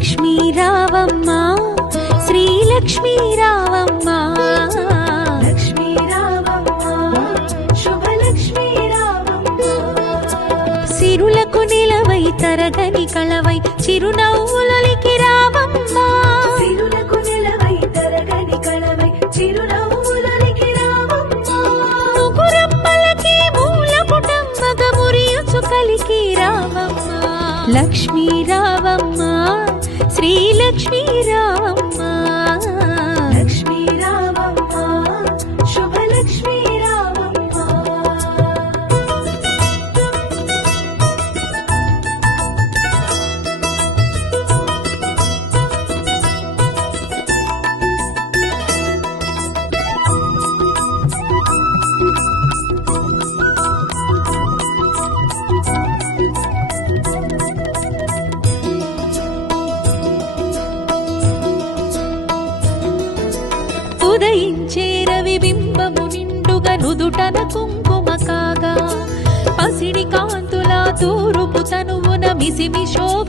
లక్ష్మీ రావమ్మ శ్రీలక్ష్మీ రావమ్మ లక్ష్మీ రావమ్మ శుభలక్ష్మీ రావమ్మ సిరులకు నిలవై తరగని కళవై చిరునవ్వులకి రావమ్మ సిరులకు నిలవై తరగని కళవై చిరునవ్వులకి రావమ్మ ముగురమ్మలకి మూల కుటుంబగ మురియుచు కలికి రావమ్మ లక్ష్మీ రావమ్మ శ్రీలక్ష్మీ రావమ్మ లక్ష్మీ రావమ్మ శుభలక్ష్మీ రావమ్మ ఉదయించే రవి బింబము నిండుగా నుదుటన కుంకుమ కాగా పసిడి కాంతుల తూరుపు తనువున మిసిమి శోభ